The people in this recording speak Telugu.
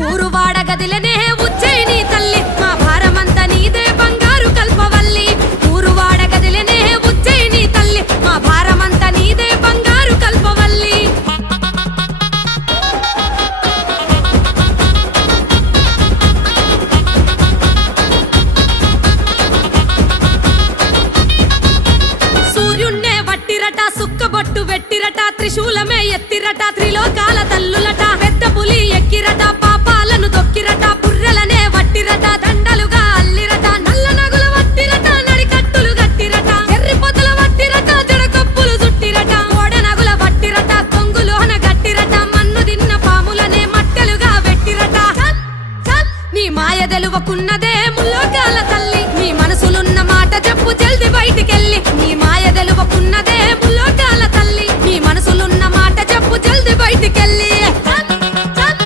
ఊరు వాడ గదిలనే ఉజ్జయిని తల్లి మా భారమంతా నీదే బంగారు కల్పవల్లి ఊరు వాడ గదిలనే ఉజ్జయిని తల్లి మా భారమంతా నీదే బంగారు కల్పవల్లి సూర్యున్నే వట్టిరట సుక్కబొట్టు వెట్టిరట త్రిశూలమే ఎత్తిరట త్రిలోకాల తల్లులట పెద్ద పులి ఎక్కిరట పాపాలను దొక్కిరట పుర్రెలనే వట్టిరట దండలుగా అల్లిరట నల్ల నగుల వట్టిరట నడికట్టులు గట్టిరట ఎర్రి పొదల వట్టిరట జడకొప్పులు జుట్టిరట ఓడ నగుల వట్టిరట కొంగులోన గట్టిరట మన్ను దిన్న పాములనే మట్టెలుగా వెట్టిరట చల్ చల్ నీ మాయ తెలువకున్నది